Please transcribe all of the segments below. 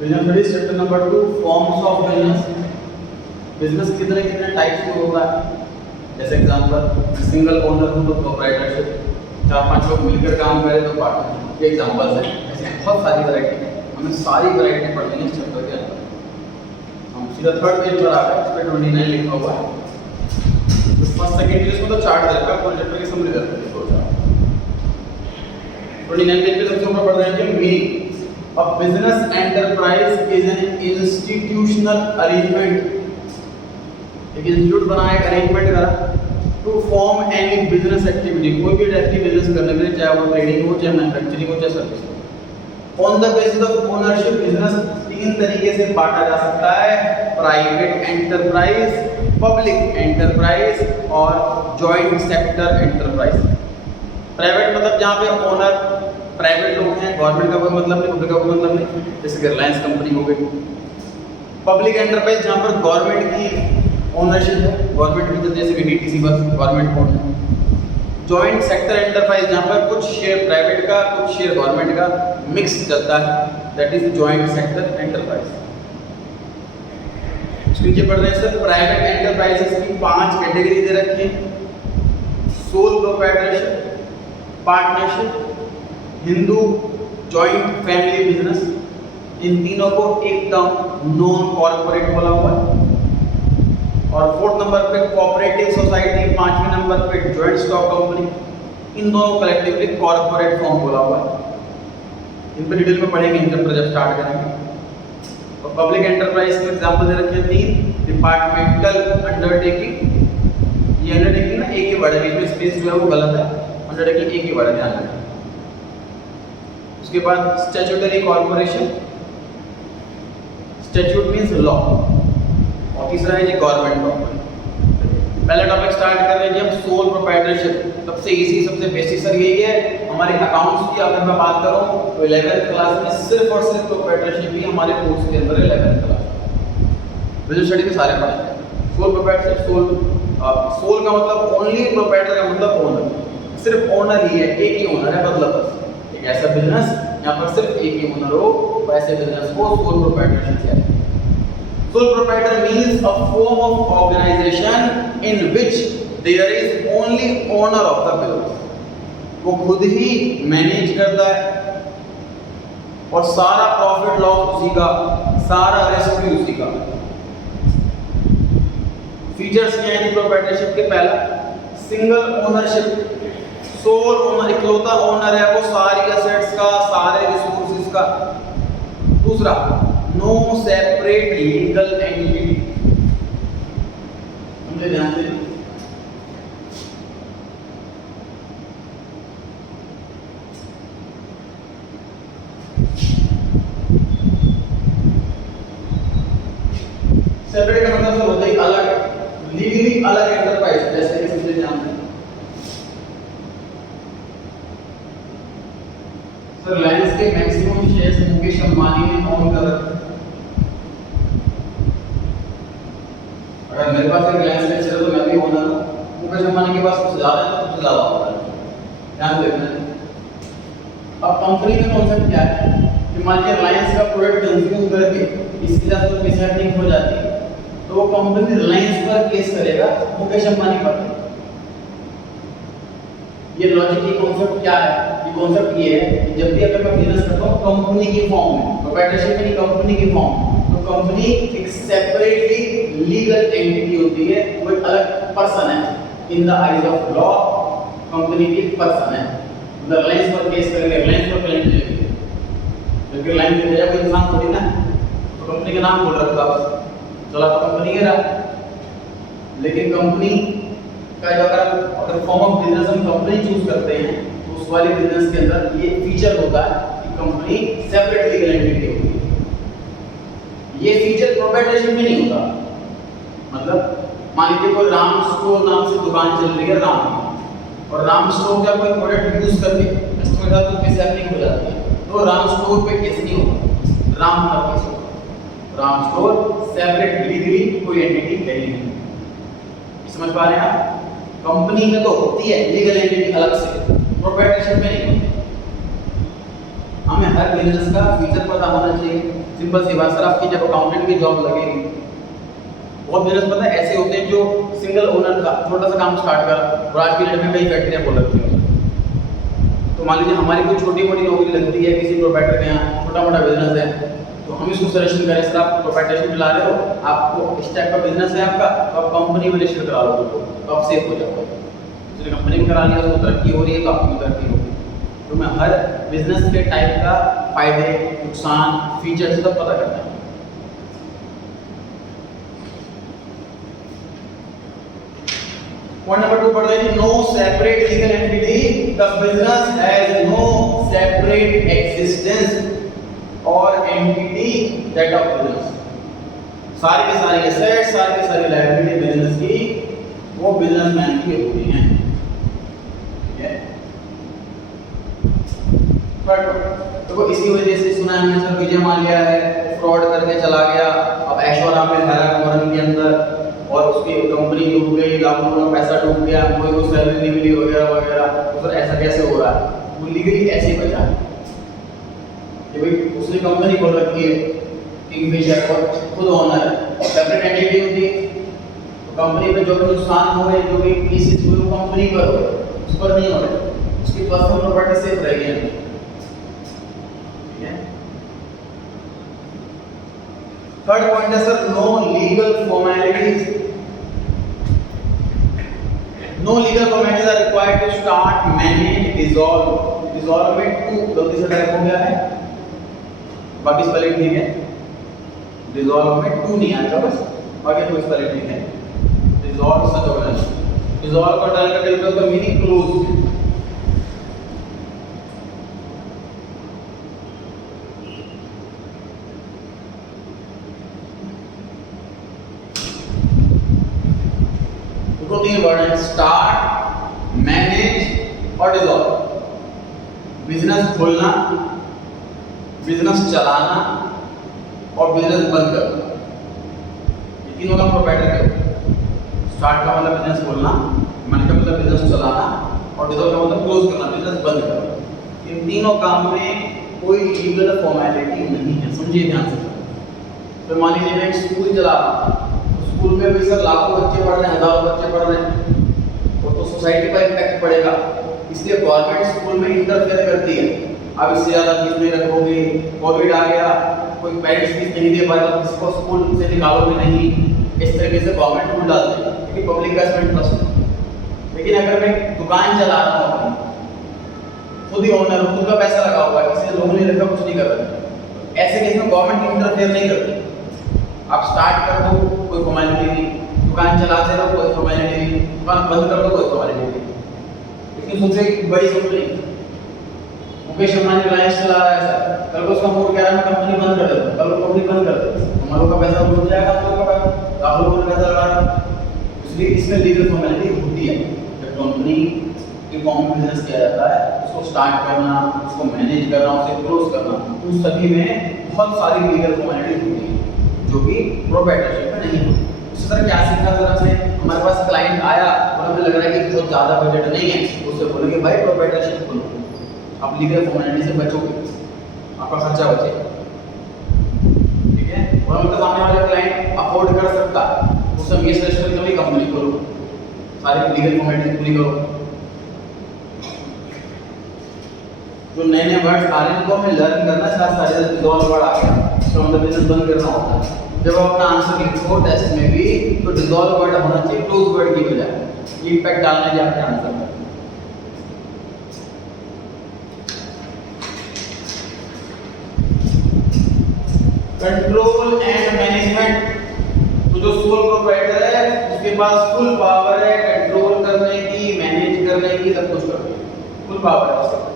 Business studies chapter number 2 forms of business. Business कितने कितने types में होता है। जैसे एग्जांपल सिंगल ओनर हो तो प्रोप्राइटरशिप, 4-5 लोग मिलकर काम करें तो पार्टनरशिप। ये एग्जांपल्स हैं। ऐसे बहुत सारी वैरायटी है, हमें सारी वैरायटी पढ़नी है इस चैप्टर के अंदर। हम सीधा थर्ड पेज पर आ गए, इस पर 29 लिखा हुआ है। तो फर्स्ट सेकंड पेज में तो चार्ट दे रखा है, पूरे चैप्टर की समरी दे रखी है। 29 पेज पे सबसे ऊपर पढ़ रहे हैं कि meaning A business enterprise is an institutional arrangement। एक इंस्टीट्यूट बनाया, एक अरेंजमेंट करा to form any business activity, कोई भी डायरेक्टली बिजनेस करने के लिए, चाहे वो ट्रेडिंग हो, चाहे मैन्युफैक्चरिंग हो, चाहे सर्विस हो। On the basis of ownership business 3 तरीके से बांटा जा सकता है, प्राइवेट एंटरप्राइज, पब्लिक एंटरप्राइज और जॉइंट सेक्टर एंटरप्राइज। प्राइवेट मतलब जहाँ पे ओनर प्राइवेट लोग हैं, गवर्नमेंट का कोई मतलब नहीं, पब्लिक का कोई मतलब नहीं, जैसे कि रिलायंस कंपनी हो गई। पब्लिक एंटरप्राइज जहाँ पर गवर्नमेंट की ओनरशिप है, गवर्नमेंट की, जैसे कि डीटीसी बस गवर्नमेंट ओन है। जॉइंट सेक्टर एंटरप्राइज जहाँ पर कुछ शेयर प्राइवेट का, कुछ शेयर गवर्नमेंट का मिक्स चलता है, that is joint sector enterprise. नीचे पढ़ रहे हैं सर, प्राइवेट एंटरप्राइजेस की 5 कैटेगरी दे रखी है। Sole proprietorship, partnership, Hindu, joint family business. इन तीनों को एक टर्म नॉन कॉर्पोरेट बोला हुआ है। और 4th नंबर पे कोऑपरेटिव सोसाइटी, 5वें नंबर पे जॉइंट स्टॉक कंपनी। इन दोनों कलेक्टिवली कॉर्पोरेट फॉर्म बोला हुआ है। इन पर डिटेल में पढ़ेंगे इन चैप्टर जब स्टार्ट करेंगे। और पब्लिक एंटरप्राइज के एग्जांपल दे रखे हैं 3। डिपार्टमेंटल अंडरटेकिंग, ये अंडरटेकिंग ना एक ही वर्ड है, बीच में स्पेस जो है वो गलत है, अंडरटेकिंग एक ही वर्ड है, ध्यान रखना। उसके बाद statutory corporation, statute means law. और तीसरा है जी गवर्नमेंट कंपनी। पहला टॉपिक स्टार्ट कर रहे हैं जी हम सोल प्रोप्राइटरशिप। सबसे इजी, सबसे बेसिक सर यही है। हमारे अकाउंट्स की अगर मैं बात करूं तो 11th क्लास में सिर्फ और सिर्फ प्रोप्राइटरशिप ही हमारे कोर्स के अंदर है। 11th क्लास बिजनेस स्टडी में सारे पढ़ते हैं। सोल प्रोप्राइटरशिप, सोल का मतलब ओनली, प्रोप्राइटर का मतलब ओनर। सिर्फ ओनर ही है, एक ही ओनर है, मतलब बस एक ऐसा बिजनेस यहाँ पर सिर्फ एक ही ओनर हो, वैसे बिजनेस को सोल प्रोप्राइटरशिप कहते हैं। Sole proprietor means a form of organisation in which there is only owner of the business. वो खुद ही मैनेज करता है और सारा प्रॉफिट लॉस उसी का, सारा रिस्क भी उसी का। फीचर्स क्या है प्रोप्राइटरशिप के? पहला, सिंगल ओनरशिप। सोल ओनर, इकलौता ओनर है वो सारी एसेट्स का, सारे रिसोर्सेज का। दूसरा, नो सेपरेट लीगल एंटिटी। समझे ध्यान से? सेपरेट का मतलब होता है अलग, लीगली अलग एंटरप्राइज। जैसे कि समझे ध्यान से सर, रिलायंस के मैक्सिमम शेयर्स मुकेश अंबानी ने ओन कर रखे। अगर मेरे पास एक रिलायंस का शेयर है तो मैं भी ओनर हूं। मुकेश अंबानी के पास सबसे ज्यादा है, सबसे ज्यादा ओनर है। ध्यान देना। अब कंपनी में कॉन्सेप्ट क्या है कि मान लीजिए रिलायंस का प्रोडक्ट कंज्यूम करके इसके साथ कोई मिसहैपनिंग हो जाती है तो वो कंपनी रिलायंस पर केस करेगा, मुकेश अंबानी पर। ये लॉजिक, ये कॉन्सेप्ट क्या है? ये कॉन्सेप्ट ये है कि जब भी अगर मैं बिजनेस करता हूं कंपनी की फॉर्म में, प्रोप्राइटरशिप में कंपनी की फॉर्म, तो कंपनी एक सेपरेटली लीगल एंटिटी होती है, वो एक अलग पर्सन है। In the eyes of law company की पर्सन है। मतलब रिलायंस पर केस करेंगे, रिलायंस पर क्लेम लेंगे, क्योंकि रिलायंस की वजह कोई इंसान थोड़ी ना, तो कंपनी के नाम बोल रखा बस, चला तो कंपनी के रहा। लेकिन कंपनी का अगर फॉर्म ऑफ बिजनेस हम कंपनी चूज करते हैं तो उस वाले बिजनेस के अंदर ये फीचर होता है कि कंपनी सेपरेट लीगल एंटिटी होती है। ये फीचर प्रोप्राइटरशिप में नहीं होता। मतलब मान लीजिए कोई राम स्टोर नाम से दुकान चल रही है राम की, और राम स्टोर का कोई प्रोडक्ट यूज करके कस्टमर के साथ कोई मिसहैपनिंग हो जाती है तो राम स्टोर पे केस नहीं होगा, राम पर केस होगा। राम स्टोर सेपरेट लीगली कोई एंटिटी है ही नहीं। समझ पा रहे हैं आप? कंपनी में तो होती है लीगल एंटिटी अलग से, प्रोप्राइटरशिप में नहीं होती। हमें हर बिजनेस का फीचर पता होना चाहिए। सिंपल सी बात, सर आपकी जब अकाउंटेंट की जॉब लगेगी, बहुत बिजनेस पता है ऐसे होते हैं जो सिंगल ओनर का छोटा सा काम स्टार्ट करा और आज की डेट में कई फैक्ट्रियाँ खोल रखी हैं। तो मान लीजिए हमारी कोई छोटी मोटी नौकरी लगती है किसी प्रोप्राइटर के यहाँ, छोटा मोटा बिजनेस है, तो हम इसको सजेशन करें सर आप प्रोप्राइटरशिप चला रहे हो, आपको इस टाइप का बिजनेस है आपका, तो आप कंपनी में रजिस्टर करा लो, तो आप सेफ हो जाओगे। तो कंपनी में करा लिया, उसको तरक्की हो रही है तो आपकी भी तरक्की होगी। तो मैं हर बिजनेस के टाइप का फायदे, नुकसान, फीचर्स सब पता करता हूँ। पॉइंट नंबर 2 पढ़ रहे हैं, no separate legal entity, the business has no separate existence और एंटिटी दैट ऑफ बिजनेस। सारी की सारी एसेट्स, सारी की सारी लायबिलिटी बिजनेस की वो बिजनेसमैन की होती हैं। ठीक है, देखो इसी वजह से सुना है हमने सर विजय माल्या है फ्रॉड करके चला गया, अब ऐश्वर्या में धारा फॉरन के अंदर, और उसकी कंपनी डूब गई, लाखों का पैसा डूब गया, कोई को सैलरी नहीं मिली वगैरह वगैरह। तो सर ऐसा कैसे हो रहा है? वो लीगली ऐसे ही बचा है कि भाई उसने कंपनी खोल रखी है किंगफिशर और खुद ओनर है, सेपरेट एंटिटी होती है, तो कंपनी में जो भी नुकसान हो रहे, जो भी केसेस हुए वो कंपनी पर हो रहे, उस पर नहीं हो रहे, उसकी पर्सनल प्रॉपर्टी सेफ रहेगी। ठीक है, थर्ड पॉइंट है sir, no legal formalities, no legal formalities are required to start, manage, dissolve. Dissolve में टू गलती से टाइप हो गया है, बाकी स्पेलिंग ठीक है, डिसॉल्व में टू नहीं आएगा बस, बाकी कोई स्पेलिंग ठीक है। डिसॉल्व सच होगा, डिसॉल्व का डाल कर देते हो तो मीनिंग क्लोज। तो तीन वर्ड है, स्टार्ट, मैनेज और डिसॉल्व। बिजनेस खोलना, बिजनेस चलाना और बिजनेस बंद करना, ये तीनों का प्रोप्राइटर के। स्टार्ट का मतलब बिजनेस खोलना, मैनेज का मतलब बिजनेस चलाना और डिसॉल्व का मतलब क्लोज करना, बिजनेस बंद करना। इन तीनों काम में कोई लीगल फॉर्मेलिटी नहीं है, समझिए ध्यान से। तो मान लीजिए मैं एक स्कूल चला रहा हूं, स्कूल में भी सर लाखों बच्चे पढ़ रहे हैं, हजारों बच्चे पढ़ रहे हैं, वो तो सोसाइटी पर इम्पैक्ट पड़ेगा, इसलिए गवर्नमेंट स्कूल में इंटरफेयर करती है। अब इससे ज़्यादा फीस नहीं रखोगे, कोविड आ गया, कोई पेरेंट्स फीस नहीं दे पाएगा तो किसको स्कूल से निकालोगे नहीं, इस तरीके से गवर्नमेंट रूल डालती है क्योंकि पब्लिक का इसमें इंटरेस्ट है। लेकिन अगर मैं दुकान चला रहा हूँ, खुद ही ओनर हूँ, खुद का पैसा लगा हुआ है, किसी ने लोन नहीं रखा, कुछ नहीं कर रहा, ऐसे केस में गवर्नमेंट इंटरफेयर नहीं करती। आप स्टार्ट कर दो कोई फॉर्मेलिटी नहीं, दुकान चलाते रहो कोई फॉर्मेलिटी नहीं, दुकान बंद कर दो कोई फॉर्मेलिटी नहीं। लेकिन सबसे बड़ी कंपनी मुकेश अंबानी रिलायंस चला रहा है सर, कल को उसका मूड कह रहा है मैं कंपनी बंद कर देता हूँ, कल को कंपनी बंद कर देता हूँ, हमारे का पैसा डूब जाएगा, हम लोगों का लाखों रुपये पैसा लगा रहा है। इसलिए इसमें लीगल फॉर्मेलिटी होती है। जब कंपनी की फॉर्म में बिजनेस किया जाता है, उसको स्टार्ट करना, उसको मैनेज करना, उसे क्लोज करना, उन सभी में बहुत सारी लीगल फॉर्मेलिटी होती है जो कि प्रोप्राइटरशिप में नहीं होती। इसी तरह क्या सीखा सर आपने, हमारे पास क्लाइंट आया और हमें लग रहा है कि बहुत ज़्यादा बजट नहीं है, उससे बोलेंगे भाई प्रोप्राइटरशिप खोलो, आप लीगल फॉर्मेलिटी से बचोगे, आपका खर्चा बचेगा। ठीक है, और मतलब सामने वाला क्लाइंट अफोर्ड कर सकता है, उससे हम ये सजेस्ट करेंगे भाई कंपनी खोलो, सारी लीगल फॉर्मेलिटी पूरी करो। जो नए नए वर्ड्स आ रहे हैं उनको हमें लर्न करना, साथ सारे डिसॉल्व वर्ड आ गया तो मतलब बिजनेस बंद करना होता है। जब आप अपना आंसर लिखो टेस्ट में भी तो डिसॉल्व वर्ड होना चाहिए क्लोज वर्ड की बजाय, इम्पैक्ट डालने के आपके आंसर में। कंट्रोल एंड मैनेजमेंट, तो जो सोल प्रोप्राइटर है उसके पास फुल पावर है कंट्रोल करने की, मैनेज करने की, सब कुछ करने की फुल पावर है उसके।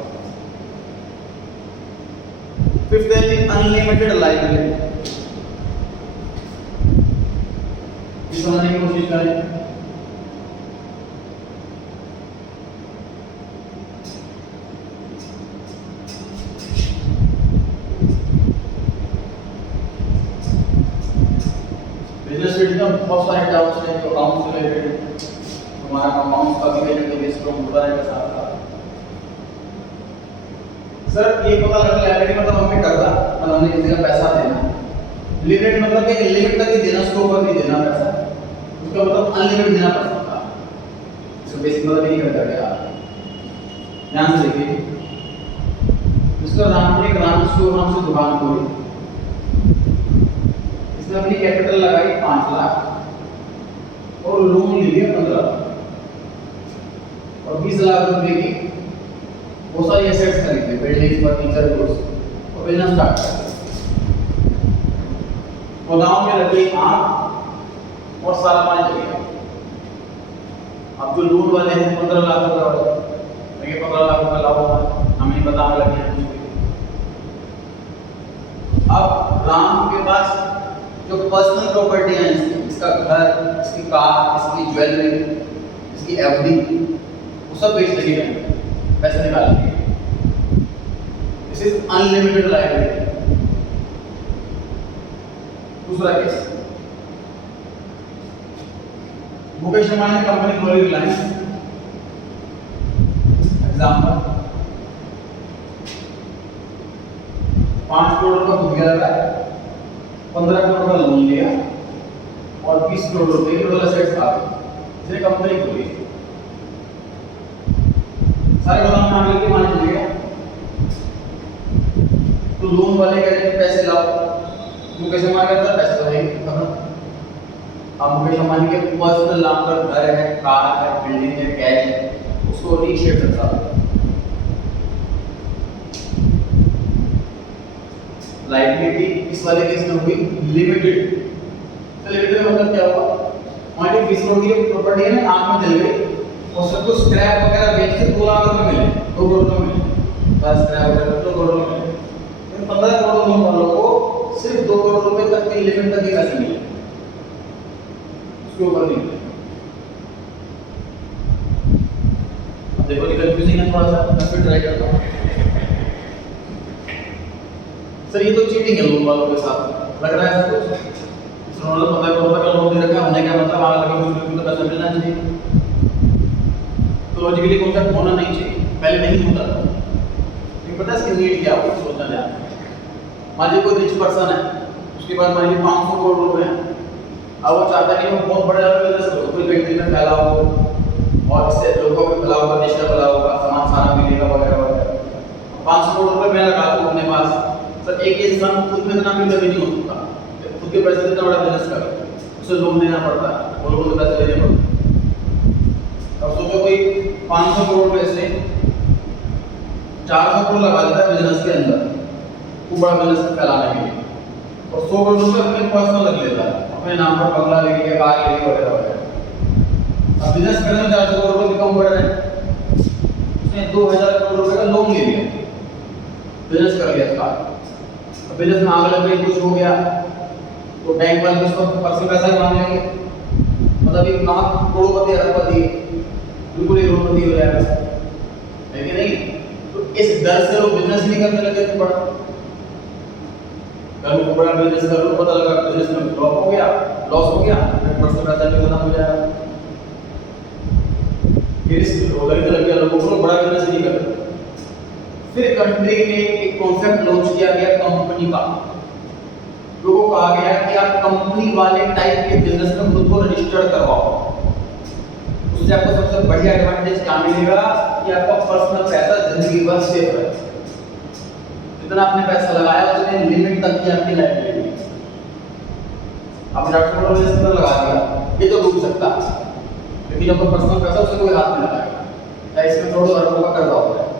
फिफ्थ है अनलिमिटेड लायबिलिटी, समझने की कोशिश करें। बिजनेस स्टडी का बहुत सारे डाउट्स हैं जो अकाउंट से रिलेटेड, हमारा अकाउंट का भी कहीं ना कहीं स्ट्रॉन्ग होता रहेगा साथ साथ। सर ये पता लगा लायबिलिटी मतलब हमें कर्जा, मतलब हमने किसी का पैसा देना। लिमिट मतलब कि लिमिट तक ही देना, उसके ऊपर नहीं देना पैसा, उसका मतलब अनलिमिटेड देना पड़ सकता है। इसका बेसिक मतलब नहीं करता क्या, ध्यान से देखिए। इसका राम ने ग्राम स्टोर नाम से दुकान खोली, इसने अपनी कैपिटल लगाई 5 लाख और लोन लिया 15 और 20 लाख रुपए की बहुत सारी एसेट्स खरीदे, बिल्डिंग, फर्नीचर, गुड्स और बिजनेस स्टार्ट किया। गोदाम में लगी आग और सारा माल जल गया। अब जो लोन वाले हैं 15 लाख रुपए वाले, देखिए 15 लाख रुपए लाभ हुआ, हमें नहीं पता लग गया कुछ भी। अब राम के पास जो पर्सनल प्रॉपर्टी है, इसका घर, इसकी कार, इसकी ज्वेलरी, इसकी एफडी, वो सब बेच देंगे, पैसे निकाल लेंगे। This is unlimited liability. दूसरा केस, मुकेश अंबानी ने कंपनी खोली रिलायंस, एग्जांपल 5 करोड़ रुपए खुद लगा, 15 करोड़ रुपए लोन लिया और 20 करोड़ रुपए की टोटल एसेट्स आ गई, इसने कंपनी खोली। सारे गोदाम में आगे के मान लीजिए, तो लोन वाले कहते हैं पैसे लाओ, मुकेश अंबानी कहता है पैसे तो है ही। अब मुकेश अंबानी के पर्सनल नाम पर घर है, कार है, बिल्डिंग है, कैश है, उसको नहीं शेयर करता। लायबिलिटी इस वाले केस में हुई लिमिटेड। तो लिमिटेड मतलब क्या हुआ, मान लीजिए 20 करोड़ की प्रॉपर्टी है ना, आग में जल गई और सब कुछ स्क्रैप वगैरह बेच के 2 लाख रुपए मिले, 2 करोड़ रुपए मिले, बस स्क्रैप वगैरह 2 करोड़ रुपए मिले। 15 करोड़ लोन वालों को सिर्फ 2 करोड़ रुपए तक की लिमिट तक ही पैसे मिले, उसके ऊपर नहीं मिले। अब देखो ये कंफ्यूजिंग है थोड़ा सा, मैं फिर ट्राई करता हूँ। सर ये तो चीटिंग है लोन वालों के साथ, लग रहा है ऐसा कुछ। उन्होंने 15 करोड़ रुपए का लोन दे रखा है, होने का मतलब आगे लगे कुछ तो पैसा मिलना चाहिए, तो लॉजिकली कॉन्सेप्ट होना नहीं चाहिए, पहले नहीं होता था। लेकिन पता है इसकी नीड क्या होती है, सोचना ध्यान। मान लीजिए कोई रिच पर्सन है, उसके पास मान लीजिए 500 करोड़ रुपए हैं, अब वो चाहता है कि वो बहुत बड़ा बिजनेस करो, कोई फैक्ट्री में फैला हो और इससे लोगों को फैला होगा, देश का फैला होगा, सामान सारा मिलेगा वगैरह वगैरह। 500 करोड़ रुपए मैं लगा दूं अपने पास, सर एक इंसान खुद में इतना भी नहीं हो सकता, खुद के पैसे से इतना बड़ा बिजनेस करे, उसे लोन देना पड़ता है, वो लोगों से पैसे लेने पड़ते हैं। अब सोचो कोई 500 करोड़ में से 400 करोड़ लगा देता है बिजनेस के अंदर, खूब बड़ा बिजनेस फैलाने के लिए, और 100 करोड़ रुपए अपने पर्सनल रख लेता है, अपने नाम पर बंगला ले लिया, कार ले ली वगैरह वगैरह। अब बिजनेस करने में 400 करोड़ रुपए कम पड़ रहे हैं, उसने 2000 करोड़ रुपए का लोन ले लिया, बिजनेस कर लिया इसका। अब बिजनेस में आग लग गई, कुछ हो गया, तो बैंक वाले उसको पर्सनल पैसा ही मांग लेंगे, मतलब ये कहाँ करोड़पति अरबपति, बिल्कुल ही करोड़पति हो जाएगा, है कि नहीं। तो इस डर से लोग बिजनेस नहीं करने लगे थे बड़ा, कल को बड़ा बिजनेस कर लो, पता लगा बिजनेस में फ्लॉप हो गया, लॉस हो गया, फिर पर्सनल पैसा भी खत्म हो जाएगा, फिर इस लग गया लोगों को, बड़ा बिजनेस नहीं करते। फिर कंट्री में एक कॉन्सेप्ट लॉन्च किया गया कंपनी का, लोगों को कहा गया कि आप कंपनी वाले टाइप के बिजनेस में खुद को रजिस्टर्ड करवाओ, उससे आपको सबसे बढ़िया एडवांटेज क्या मिलेगा कि आपका पर्सनल पैसा जिंदगी भर सेफ है, जितना आपने पैसा लगाया उतने लिमिट तक की आपकी लायबिलिटी। आपने 8 करोड़ बिजनेस में लगा दिया, ये तो डूब सकता है, लेकिन जब पर्सनल पैसा उसे कोई हाथ में लगाएगा, या इसमें करोड़ों अरबों का कर्जा होता है।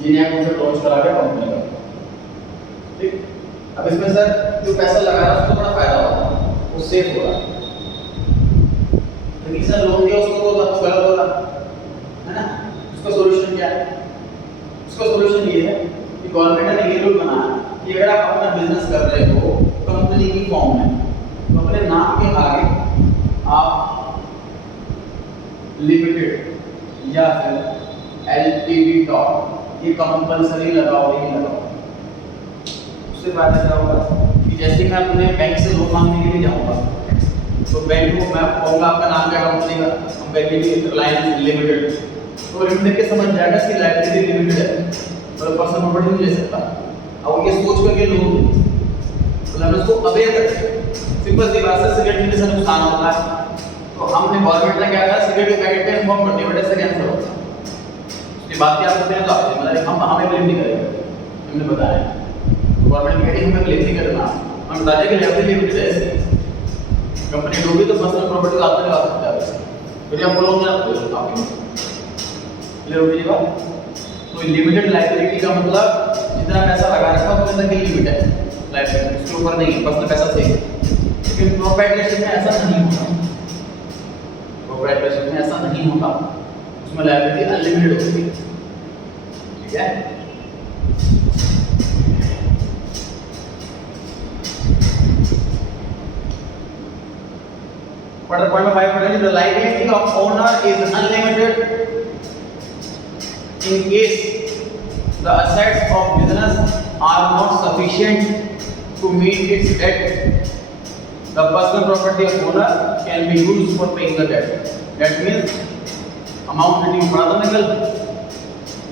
ये नया कॉन्सेप्ट लॉन्च करा गया कंपनी का, ठीक। अब इसमें सर जो पैसा लगा रहा है उसको बड़ा फायदा होगा, वो सेफ होगा, लेकिन सर लोन दिया उसको तो गलत होगा, है ना। उसका सॉल्यूशन क्या है? उसका सॉल्यूशन ये है कि गवर्नमेंट ने ये रूल बनाया कि अगर आप अपना बिजनेस कर रहे हो कंपनी की फॉर्म में, तो अपने नाम के आगे आप लिमिटेड या फिर एलटीडी डॉट ये कंपल्सरी लगाओ ही लगाओ। उससे फायदा क्या होगा कि जैसे मैं अपने बैंक से लोन मांगने के लिए जाऊंगा, तो बैंक को मैं कहूँगा आपका नाम क्या कंपनी का, हम कहेंगे रिलायंस लिमिटेड, तो लिमिट देख के समझ जाएगा इसकी लायबिलिटी लिमिटेड है, तो पर्सनल प्रॉपर्टी नहीं ले सकता। अब ये सोच करके लोग तो हम इसको अवेयर करते हैं। सिंपल सी बात है, सिगरेट पीने से नुकसान होता है, तो हमने गवर्नमेंट ने क्या कहा सिगरेट के पैकेट पे इन्फॉर्म कर दिया बेटा इससे कैंसर होता है। उसकी बात क्या करते हैं तो आपसे मतलब हम हमें ब्लेम नहीं करेंगे, हमने बताया गवर्नमेंट कह रही है हमें ब्लेम नहीं करना, हम बता दें कि लायबिलिटी लिमिटेड है इसकी, कंपनी डूबी तो पर्सनल प्रॉपर्टी आपने लगा सकता है वैसे, फिर हम बोलोगे आपकी क्लियर होगी ये बात। तो लिमिटेड लायबिलिटी का मतलब जितना पैसा लगा रखा है उतना की लिमिट है लायबिलिटी, उसके ऊपर नहीं, पर्सनल पैसा से। लेकिन प्रोप्राइटरशिप में ऐसा नहीं होता, प्रोप्राइटरशिप में ऐसा नहीं होता, उसमें लायबिलिटी अनलिमिटेड होती है, ठीक है। Point number 5 is the liability of owner is unlimited in case the assets of business are not sufficient to meet its debt. The personal property of owner can be used for paying the debt. That means amount reduce बड़ा तो निकल,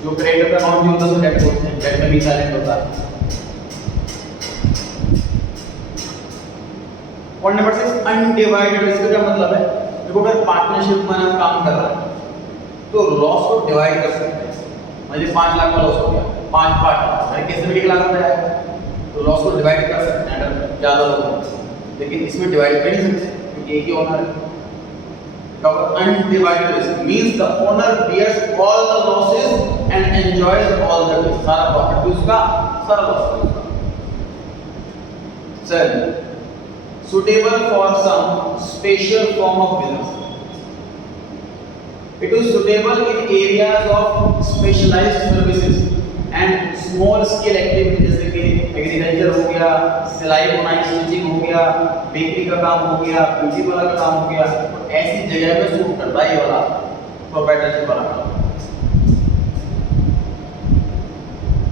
जो credit का amount जो होता है उसको date बोलते हैं, डेट में भी साइलेंट होता है। पॉइंट नंबर 6 अनडिवाइडेड रिस्क का मतलब है देखो अगर पार्टनरशिप में हम काम कर रहे हैं तो लॉस को डिवाइड कर सकते हैं। मतलब 5 लाख का लॉस हो गया, 5 पार्ट अगर कैसे भी 1 लाख रुपए आएगा तो लॉस को डिवाइड कर सकते हैं अगर ज्यादा लोग हैं, लेकिन इसमें डिवाइड कर नहीं सकते क्योंकि एक ही ओनर है। Undivided risk means the owner bears all the losses and enjoys all the gains, सारा प्रॉफिट भी उसका, सारा लॉस भी उसका। Sir suitable for some special form of business. It is suitable in areas of specialized services and small scale activities जैसे कि agriculture हो गया, सिलाई बुनाई स्टिचिंग हो गया, बेकरी का काम हो गया, ब्यूटी वाला का काम हो गया, तो ऐसी जगह पे सूट करता है ये वाला प्रोप्राइटरशिप वाला काम।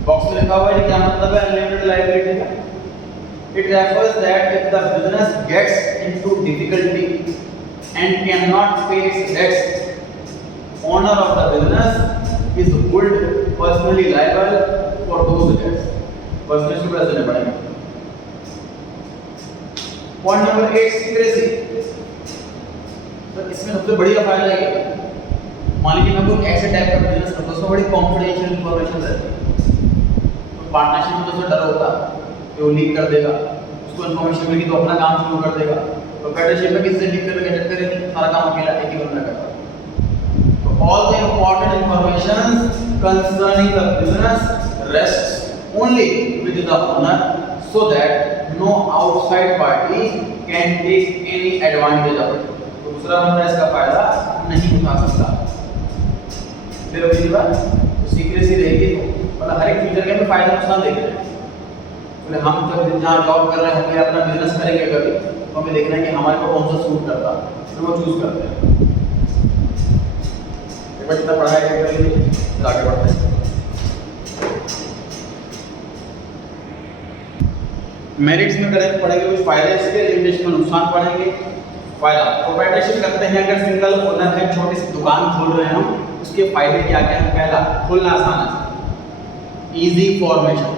बॉक्स में लिखा हुआ है क्या मतलब है अनलिमिटेड लायबिलिटी का? It refers that if the business gets into difficulty and cannot pay its debts, owner of the business is held personally liable for those debts. Personally से पैसे देने पड़ेंगे। Point number 8 secrecy. तो इसमें सबसे बढ़िया फायदा ये है, मान लीजिए मैं कोई ऐसे टाइप का बिजनेस करता हूँ उसमें बड़ी कॉन्फिडेंशियल इंफॉर्मेशन रहती है, तो पार्टनरशिप में तो उसमें डर होता है वो लीक कर देगा, उसको इन्फॉर्मेशन मिलेगी तो अपना काम शुरू कर देगा। तो पार्टनरशिप में किससे लीक करके गेट करेगी, सारा काम अकेला एक ही बंदा करता। तो all the important information concerning the business rests only with the owner so that no outside party can take any advantage of it. तो दूसरा बंदा इसका फायदा नहीं उठा सकता। फिर अगली बात तो सीक्रेसी रहेगी, मतलब हर एक फीचर के फायदा नुकसान देखते हैं। तो हम जब जहाँ जॉब कर रहे होंगे अपना बिजनेस करेंगे कभी तो हमें देखना है कि हमारे को कौन सा सूट करता है, फिर वो चूज करते हैं। एक बार जितना पढ़ाई करेंगे आगे बढ़ते हैं। मेरिट्स में करेंगे पढ़ेंगे कुछ फायदे इसके, लिमिटेशन में नुकसान पढ़ेंगे। फायदा प्रोप्राइटरशिप करते हैं अगर सिंगल ओनर है, छोटी सी दुकान खोल रहे हैं हम, उसके फायदे क्या क्या हैं? पहला, खोलना आसान है, easy formation,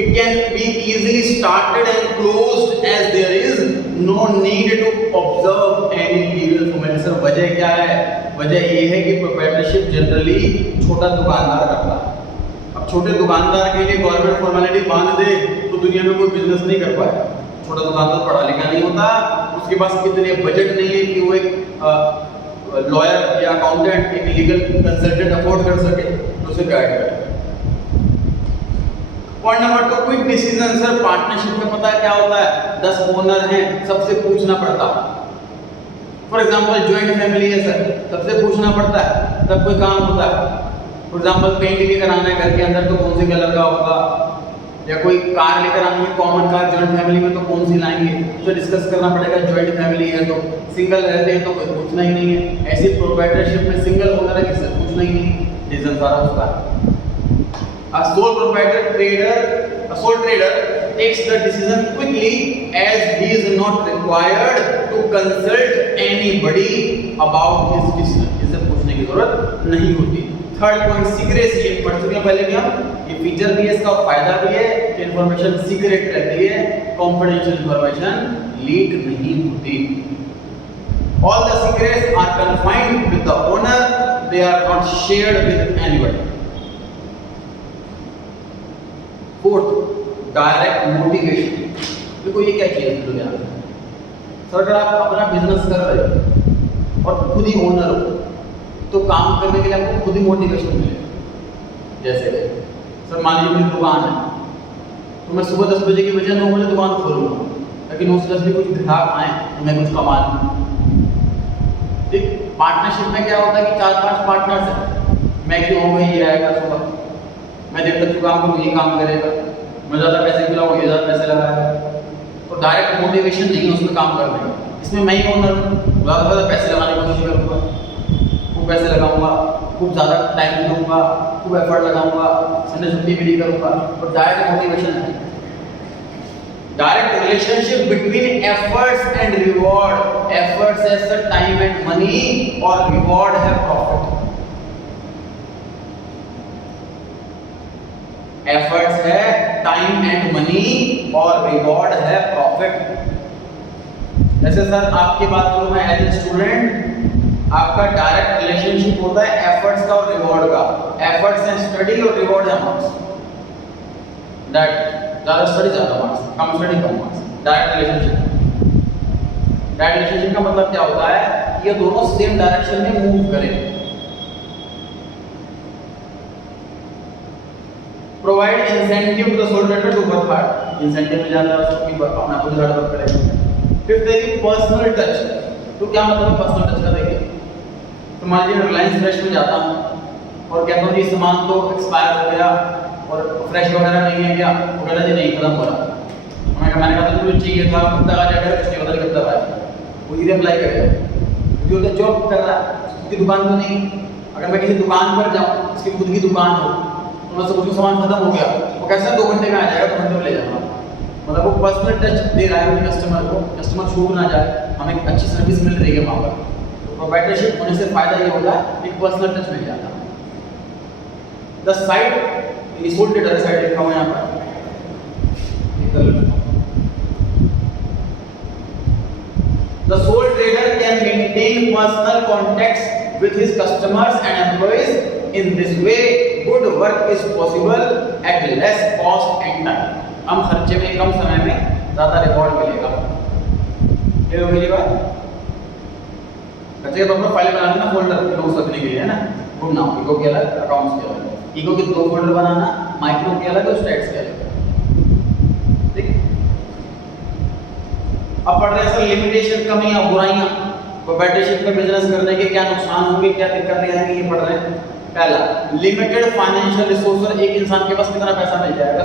it can be easily started and closed as there is no need to observe any legal formality। Sir वजह क्या है? वजह ये है कि प्रोप्राइटरशिप जनरली छोटा दुकानदार करता है। अब छोटे दुकानदार के लिए गवर्नमेंट फॉर्मेलिटी बांध दे तो दुनिया में कोई बिजनेस नहीं कर पाएगा। छोटा दुकानदार पढ़ा लिखा नहीं होता, उसके पास इतने बजट नहीं है कि वो एक लॉयर या अकाउंटेंट, एक लीगल कंसल्टेंट अफोर्ड कर सके तो उसे गाइड करे। Point number 2 quick decision. Sir partnership में पता है क्या होता है, 10 ओनर हैं, सबसे पूछना पड़ता है। फॉर एग्जांपल ज्वाइंट फैमिली है सर, सबसे पूछना पड़ता है तब कोई काम होता है। फॉर एग्जांपल पेंट भी कराना है घर के अंदर तो कौन से कलर का होगा, या कोई कार लेकर आनी है कॉमन कार ज्वाइंट फैमिली में तो कौन सी लाएंगे, तो डिस्कस करना पड़ेगा। ज्वाइंट फैमिली है तो, सिंगल रहते हैं तो कोई पूछना ही नहीं है। ऐसी प्रोप्राइटरशिप में सिंगल ओनर है किससे पूछना ही नहीं, डिसीजन सारा उसका। A sole trader takes the decision quickly as he is not required to consult anybody about his decision। इसे पूछने की जरूरत नहीं होती। थर्ड पॉइंट सीक्रेसी, ये पढ़ चुके हैं पहले भी हम, ये फीचर भी है इसका और फायदा भी है कि इंफॉर्मेशन सीक्रेट रहती है, कॉन्फिडेंशियल इंफॉर्मेशन लीक नहीं होती। All the secrets are confined with the owner, they are not shared with anybody. Fourth, direct motivation. देखो ये क्या चीज है यार, सर अगर आप अपना बिजनेस कर रहे हो और खुद ही ओनर हो तो काम करने के लिए आपको खुद ही मोटिवेशन मिलेगा। जैसे सर मान लीजिए मेरी दुकान है तो मैं सुबह 10 बजे की बजाय 9 बजे दुकान खोलूंगा ताकि 9 से 10 बजे कुछ ग्राहक आए तो मैं कुछ कमा लूँ। ठीक, पार्टनरशिप में क्या होता है कि 4-5 पार्टनर्स हैं, मैं क्यों हूँ ये आएगा सुबह, मैं जब तक काम करूँ ये काम करेगा, मैं ज़्यादा पैसे खिलाऊँ ये ज़्यादा पैसे लगाएगा। तो डायरेक्ट मोटिवेशन नहीं है उसमें काम करने का। इसमें मैं ही ओनर हूँ, ज़्यादा से ज़्यादा पैसे लगाने की कोशिश करूँगा, खूब पैसे लगाऊंगा, खूब ज़्यादा टाइम दूंगा, खूब एफर्ट लगाऊंगा, संडे छुट्टी भी नहीं करूँगा। तो डायरेक्ट मोटिवेशन है। Direct relationship between efforts and reward. Efforts as the time and money और reward है profit. Efforts है time and money और reward है profit. जैसे सर आपकी बात करूँ मैं एज ए स्टूडेंट, आपका डायरेक्ट रिलेशनशिप होता है एफर्ट्स का और रिवॉर्ड का। एफर्ट्स है स्टडी और रिवॉर्ड है मार्क्स। दैट ज़्यादा स्टडी ज़्यादा मार्क्स, कम स्टडी कम मार्क्स। डायरेक्ट रिलेशनशिप का मतलब क्या होता है, ये दोनों सेम डायरेक्शन में मूव करें। Provide incentive to the sole trader to work hard. Incentive मिल जाता है उसको कि अपना खुद हार्ड वर्क करेगा। फिफ्थ है कि पर्सनल टच। तो क्या मतलब है पर्सनल टच का? देखिए तो मान लीजिए रिलायंस फ्रेश में जाता हूँ और कहता हूँ जी सामान तो एक्सपायर हो गया और फ्रेश वगैरह नहीं है क्या? वो कहता जी नहीं, खत्म हो रहा। मैंने कहा था तुझे चाहिए था, कब तक आ जाएगा? कुछ नहीं पता कब तक आएगा। वो धीरे अप्लाई करेगा जो जॉब कर रहा है उसकी दुकान तो नहीं। अगर मैं किसी दुकान पर जाऊँ, उसकी खुद की दुकान हो, तो मैं उसको सामान खत्म हो गया, वो कैसे 2 घंटे में आ जाएगा, 2 घंटे में ले जाऊँगा। मतलब वो पर्सनल टच दे रहा है अपने कस्टमर को, कस्टमर छूट ना जाए, हमें अच्छी सर्विस मिल रही है वहाँ पर। तो प्रोप्राइटरशिप होने से फायदा ये होगा कि पर्सनल टच मिल जाता है। द साइट, ये सोल ट्रेडर साइट लिखा हुआ है यहाँ पर, the sole trader can maintain personal contacts with his customers and employees. In this way, good work is possible at less cost and time. हम खर्चे में कम समय में ज़्यादा रिवॉर्ड मिलेगा। ये हो गई बात। खर्चे का प्रॉपर फाइल बनाना ना, फोल्डर नोट्स रखने के लिए है ना। गुड नाउ इको के अलग, अकाउंट्स के अलग। इको के 2 फोल्डर बनाना, माइक्रो के अलग और स्टैट्स के अलग। ठीक, अब पढ़ रहे हैं सर लिमिटेशन, कमियां, बुराइयां, प्रोप्राइटरशिप में बिजनेस करने के क्या नुकसान होंगे, क्या दिक्कतें आएंगी, ये पढ़ रहे हैं। पहला, लिमिटेड फाइनेंशियल रिसोर्स। एक इंसान के पास कितना पैसा मिल जाएगा?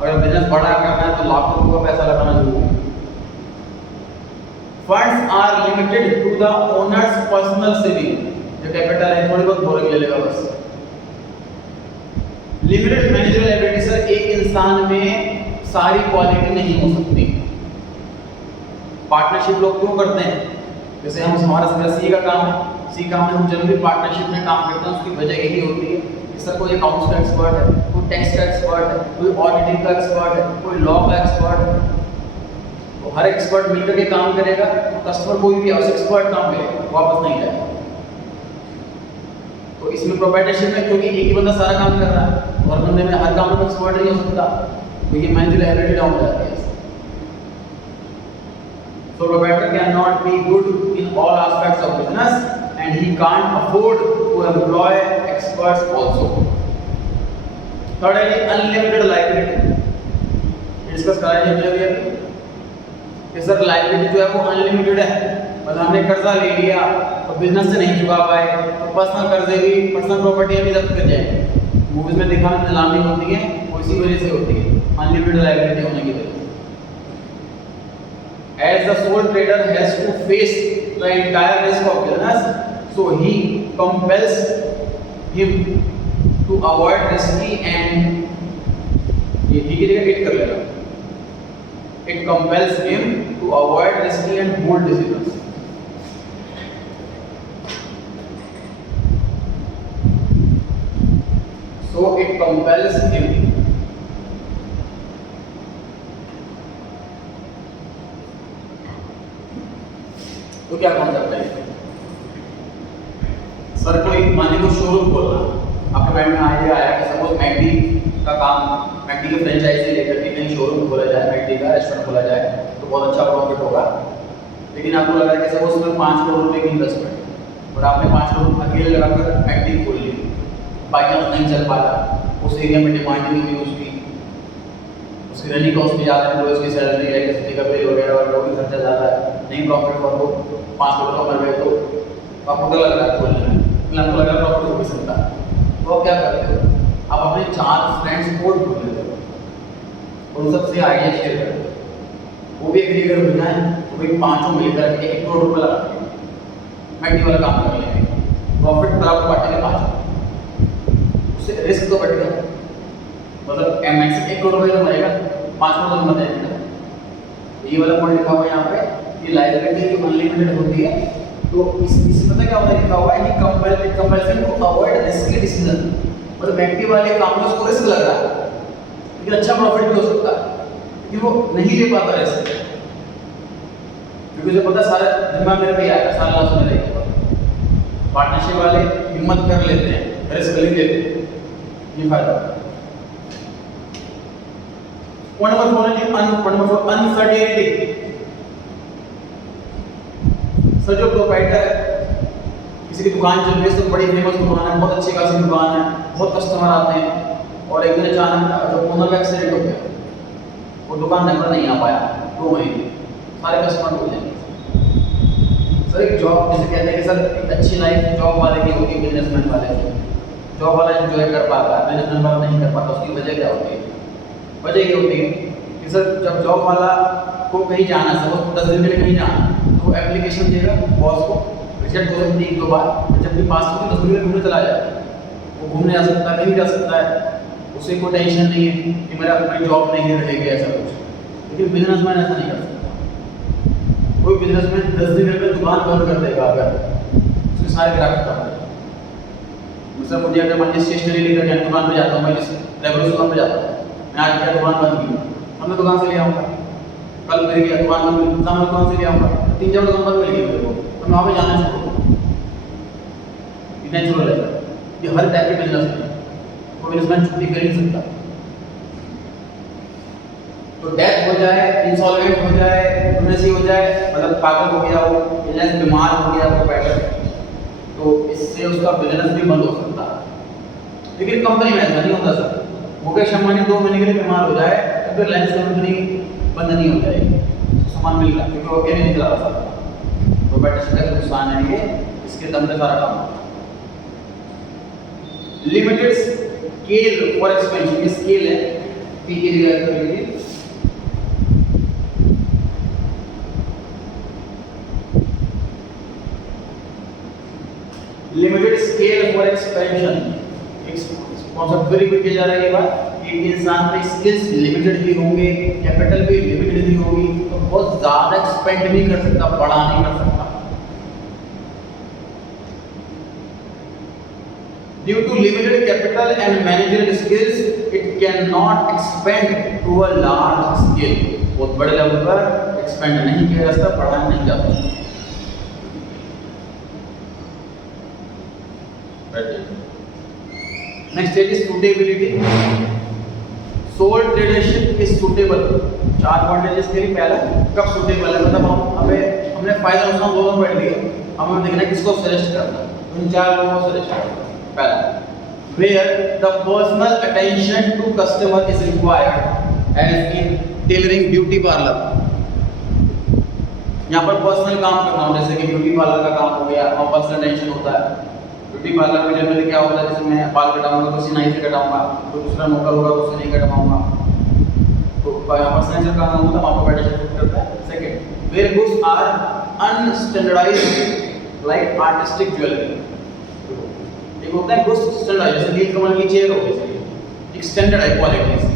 अगर बिजनेस बड़ा करना है तो लाखों रुपए पैसा लगाना जरूरी है। Funds are limited to the owner's personal saving. जो कैपिटल है थोड़ी बहुत बोरिंग ले लेगा बस। Limited managerial ability. सर एक इंसान में सारी क्वालिटी नहीं हो सकती। पार्टनरशिप लोग क्यों करते हैं? जैसे हम हमारा सी का काम है, सी काम में हम जनरली पार्टनरशिप में काम करते हैं। उसकी वजह यही होती है कि सर कोई अकाउंट्स का एक्सपर्ट है, कोई टैक्स का एक्सपर्ट है, कोई ऑडिटिंग का एक्सपर्ट है, कोई लॉ का एक्सपर्ट है। तो हर एक्सपर्ट मिलकर के काम करेगा तो कस्टमर कोई भी उस एक्सपर्ट काम मिलेगा, वापस नहीं जाएगा। तो इसमें प्रोप्राइटरशिप में क्योंकि एक ही बंदा सारा काम कर रहा है और बंदे में हर काम में एक्सपर्ट नहीं हो सकता, तो ये मैनेजरियल एबिलिटी डाउन हो जाती है। So proprietor cannot be good in all aspects of business and he can't afford to employ experts also. Third है unlimited liability. डिस्कस करा है हमने अभी कि सर लायबिलिटी जो है वो अनलिमिटेड है। मतलब हमने कर्जा ले लिया तो बिजनेस से नहीं चुका पाए तो पर्सनल कर्जे भी, पर्सनल प्रॉपर्टी भी जब्त कर जाएंगे। मूवीज में देखा नीलामी होती है, वो इसी वजह से होती है, अनलिमिटेड लायबिलिटी होने की वजह से। As the sole trader has to face the entire risk of business, so he compels him to avoid risky and he की जगह it कर लेगा। It compels him to avoid risky and bold decisions. Well skilled. तो क्या concept है sir? कोई मान लो showroom खोलना, आपके माइंड में आइडिया आया कि सपोज मैकडी का काम, मैकडी की फ्रेंचाइजी लेकर के कहीं शोरूम खोला जाए, मैकडी का रेस्टोरेंट खोला जाए तो बहुत अच्छा प्रॉफिट होगा। लेकिन आपको लगा कि सपोज उसमें 5 करोड़ रुपए की इन्वेस्टमेंट और आपने 5 करोड़ अकेले लगाकर मैकडी खोल ली, बाई चांस नहीं चल पाया, उस एरिया में डिमांड नहीं हुई उसकी, उसकी रनिंग कॉस्ट भी ज़्यादा है, उसकी सैलरी, इलेक्ट्रिसिटी का बिल वगैरह और लोग खर्चा ज़्यादा है, नहीं प्रॉफिट हुआ तो 5 करोड़ का मर गए तो आपको डर लग रहा है खोलने में, फिर आपको लग रहा है प्रॉफिट हो भी सकता है, तो आप क्या करते हो? आप अपने 4 फ्रेंड्स को ढूंढ लेते हो और उन सबसे आइडिया शेयर करते हो, वो भी एग्री कर हो जाए, वो भी 5 मिलकर 1 करोड़ रुपये लगा देंगे, मैकडी वाला काम कर लेंगे, प्रॉफिट बराबर बांटेंगे 5, उससे रिस्क तो बढ़ गया, मतलब एमएक्स 1 करोड़ रुपये तो मरेगा, 5 करोड़ तो मत जाएगा। ये वाला पॉइंट लिखा हुआ है यहाँ पे, ये लायबिलिटी जो अनलिमिटेड होती है, तो इसमें पता क्या होता है, लिखा हुआ है कि compulsion to avoid risky decision, मतलब मैकडी वाले काम में उसको रिस्क लग रहा है लेकिन अच्छा प्रॉफिट भी हो सकता है, लेकिन वो नहीं ले पाता रिस्क, क्योंकि उसे पता सारा दिमाग मेरे पे आएगा, सारा लॉस मेरे रहेगा। पार्टनरशिप वाले हिम्मत कर लेते हैं, रिस्क नहीं लेते, ये फायदा। Point number 4 uncertainty. सर जो प्रोप्राइटर किसी की दुकान चल रही है, तो बड़ी फेमस दुकान है, बहुत अच्छी खासी दुकान है, बहुत कस्टमर आते हैं और एक दिन अचानक जो ओनर का एक्सीडेंट हो गया, वो दुकान नंबर नहीं आ पाया 2 महीने, सारे कस्टमर हो जाएंगे। सर एक जॉब, जैसे कहते हैं कि सर एक अच्छी लाइफ जॉब वाले की होगी, बिजनेसमैन वाले की, जॉब वाला एंजॉय कर पाता है, बिजनेसमैन वाला नहीं कर पाता, उसकी वजह क्या होती है? वजह ये होती है कि सर जब जॉब वाला को कहीं जाना, सपोज 10 दिन के लिए कहीं जाना, तो एप्लीकेशन देगा बॉस को, रिजल्ट हो सकती है 1-2 बार, जब भी पास होगी 10 दिन में घूमने चला जाए, वो घूमने जा सकता है, कहीं जा सकता है, उसे कोई टेंशन नहीं है कि मेरा अपनी जॉब नहीं रहेगी ऐसा कुछ। लेकिन बिजनेसमैन ऐसा नहीं कर सकता, कोई बिजनेसमैन 10 दिन में दुकान बंद कर देगा अगर उसके सारे ग्राहक खत्म हो जाए। मतलब मुझे अगर मान लीजिए स्टेशनरी लेकर के दुकान पे जाता हूँ, मैं जिस रेगुलर दुकान पे जाता हूँ, मैं आज क्या दुकान बंद की, हमने दुकान से ले आऊँगा, कल मेरे गया दुकान बंद मिली, शाम दुकान से ले आऊँगा, 3-4 दुकान बंद मिल गई मेरे को, तो मैं वहाँ पे जाना शुरू करूँ। ये नेचुरल है, ये हर टाइप के बिजनेस में कोई बिजनेसमैन छुट्टी कर नहीं सकता। तो डेथ हो जाए, इंसॉल्वेंट हो जाए, लुनेसी हो जाए, मतलब पागल हो गया, वो बिजनेस बीमार हो गया, वो बैठा, तो इससे उसका बिजनेस भी बंद हो सकता है। लेकिन कंपनी में ऐसा नहीं होता सर, मुकेश अंबानी 2 महीने के लिए बीमार हो जाए तो फिर रिलायंस कंपनी बंद नहीं हो जाएगी, सामान मिल रहा क्योंकि वो अकेले नहीं चला सकता, तो बैठे से नुकसान है, इसके दम पे सारा काम। लिमिटेड स्केल फॉर एक्सपेंशन, ये स्केल है, पी के रिगार्ड कर लीजिए। Limited scale for expansion, concept very quick किया जा रहा है ये बात, एक इंसान में स्किल्स लिमिटेड भी होंगे, कैपिटल भी लिमिटेड भी होगी, तो बहुत ज्यादा एक्सपेंड नहीं कर सकता, बड़ा नहीं कर सकता। Due to limited capital and managerial skills, it cannot expand to a large scale. बहुत बड़े लेवल पर एक्सपेंड नहीं किया जा सकता, बढ़ाया नहीं जा सकता। Next stage is suitability. Sole tradership is suitable. 4 point है जिसके लिए, पहला कब सुटेबल है, मतलब हमने फायदा नुकसान दोनों पढ़ लिए, हमें देखना है किसको सजेस्ट करना, उन 4 लोगों को सजेस्ट करना। पहला, where the personal attention to customer is required as in tailoring beauty parlor, यहाँ पर पर्सनल काम करना हो, जैसे कि ब्यूटी पार्लर का काम हो गया, और पर्सनल अटेंशन होता है। ब्यूटी पार्लर में जनरली क्या होता है, जैसे मैं बाल कटाऊंगा तो सिलाई से कटाऊंगा, तो दूसरा नौकर होगा तो उससे नहीं कटवाऊंगा, तो पर्सनल काम होता है, वहाँ पर बैठे शूट करता है। Second, where goods are unstandardised like artistic jewellery, एक होता है गुड्स स्टैंडर्ड, जैसे नीलकमल की चेयर हो गई, एक स्टैंडर्ड है क्वालिटी से,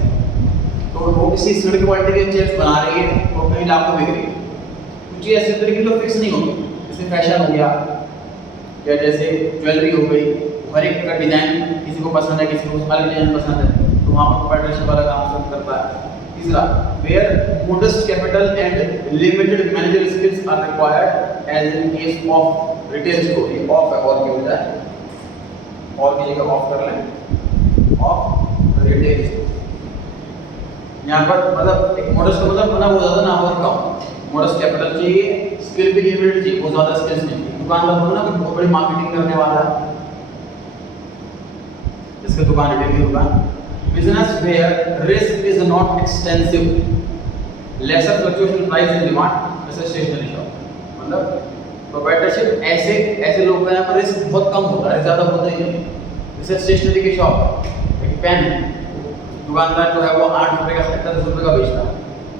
तो वो किसी स्टैंडर्ड क्वालिटी के चेयर्स बना रही है और कहीं लाखों बिक रही है, कुछ ऐसे तरीके तो फिक्स नहीं होती, जैसे फैशन हो गया या जैसे ज्वेलरी हो गई, हर एक का डिजाइन किसी को पसंद है, किसी को अलग डिजाइन पसंद है, वहाँ पर प्रोप्राइटरशिप वाला काम सब करता है। तीसरा, where modest capital and limited managerial skills are required as in case of retail store। ये ऑफ है और क्या हो जाए, और की जगह ऑफ कर लें, ऑफ रिटेल स्टोर। यहाँ पर मतलब एक मॉडस्ट का मतलब ना वो ज़्यादा ना हो कम, मॉडस्ट कैपिटल चाहिए, स्किल भी लिमिटेड चाहिए, वो ज़्यादा स्किल्स नहीं चाहिए। दुकानदार थोड़ा ना बहुत बड़ी मार्केटिंग करने वाला है, इसका दुकान रिटेल की दुकान। Business where risk is not extensive, lesser fluctuation price and demand, जैसे स्टेशनरी शॉप। मतलब प्रोप्राइटरशिप ऐसे लोग का यहाँ पर रिस्क बहुत कम होता है, ज़्यादा होता ही नहीं। जैसे स्टेशनरी की शॉप, एक पेन है, दुकानदार जो है वो 8 रुपये का खरीदता है, 10 रुपये का बेचता है।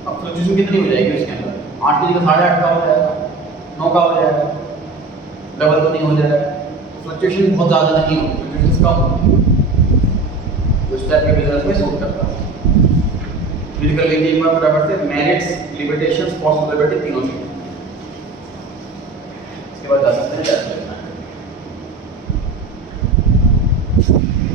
अब फ्लक्चुएशन कितनी हो जाएगी उसके अंदर, 8 की जगह 8.5 का हो जाएगा, 9 का हो जाएगा, डबल तो नहीं हो जाएगा। फ्लक्चुएशन बहुत ज़्यादा नहीं होती, फ्लक्चुएशन कम होती है, उस टाइप के बिजनेस में सूट करता है। फिर कर लीजिए एक बार फटाफट से, मेरिट्स, लिमिटेशंस, पॉसिबिलिटी, तीनों चीज़।